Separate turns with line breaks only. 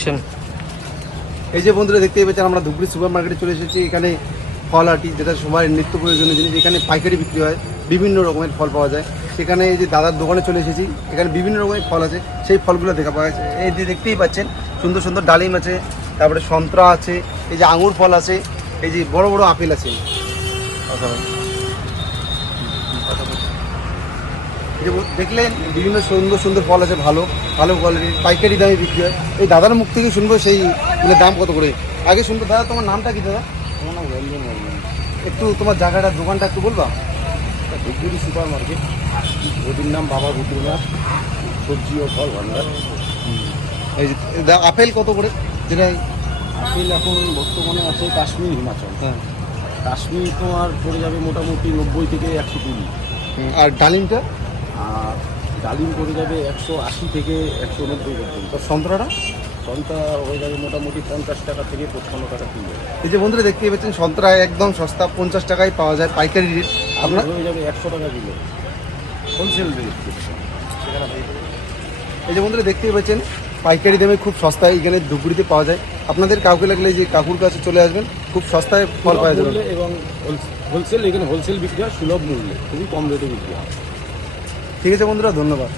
ঢুকছেন
এই যে বন্ধুরা দেখতে পেয়েছেন আমরা ধুবড়ি সুপার মার্কেটে চলে এসেছি। এখানে ফল আটি যেটা সবার নিত্য প্রয়োজনীয় জিনিস, এখানে পাইকারি বিক্রি হয়। বিভিন্ন রকমের ফল পাওয়া যায়। সেখানে এই যে দাদার দোকানে চলে এসেছি। এখানে বিভিন্ন রকমের ফল আছে। সেই ফলগুলো দেখা পাওয়া যাচ্ছে এই যে দেখতেই পাচ্ছেন, সুন্দর সুন্দর ডালিম আছে, তারপরে সন্ত্রা আছে, এই যে আঙুর ফল আছে, এই যে বড় বড় আপেল আছে অসাধারণ। এই যে দেখলেন বিভিন্ন সুন্দর সুন্দর ফল আছে ভালো ভালো কোয়ালিটির পাইকারি দামে বিক্রি হয়। এই দাদার মুখ থেকে শুনব সেই দাম কত করে। আগে শুনব দাদা তোমার নামটা কি দাদা?
আমার নাম রঞ্জন বর্মন।
একটু তোমার জায়গাটা দোকানটা একটু বলবা?
ধূপগুড়ি সুপার মার্কেট ওটির নাম বাবা বুতুরনাথ সবজি ও ফল ভান্ডার
এই যে আপেল কত করে? যেটা
আপেল এখন বর্তমানে আছে কাশ্মীর হিমাচল।
হ্যাঁ।
কাশ্মীর তোমার পড়ে যাবে মোটামুটি নব্বই থেকে একশো কুড়ি
আর ডালিমটা?
ডালিম পড়ে যাবে একশো আশি থেকে একশো নব্বই পর্যন্ত।
সন্ত্রাটা?
সন্তা হয়ে যাবে মোটামুটি পঞ্চাশ টাকা থেকে পঁচপান্ন টাকা কিলো
এই যে বন্ধুরা দেখতে পাচ্ছেন সন্ত্রা একদম সস্তা পঞ্চাশ টাকায় পাওয়া যায় পাইকারি রেট আপনার
হয়ে যাবে একশো টাকা কিলো। হোলসেল রেট
এই যে বন্ধুরা দেখতেই পাচ্ছেন পাইকারি দামে খুব সস্তায় এখানে ধুপগুড়িতে পাওয়া যায়। আপনাদের কাউকে লাগলে যে কাকুর কাছে চলে আসবেন খুব সস্তায় ফল পাওয়া যাবে।
এবং হোলসেল এখানে হোলসেল বিক্রি হয় সুলভ মূল্যে খুবই কম রেটে বিক্রি হয়।
ঠিক আছে বন্ধুরা ধন্যবাদ।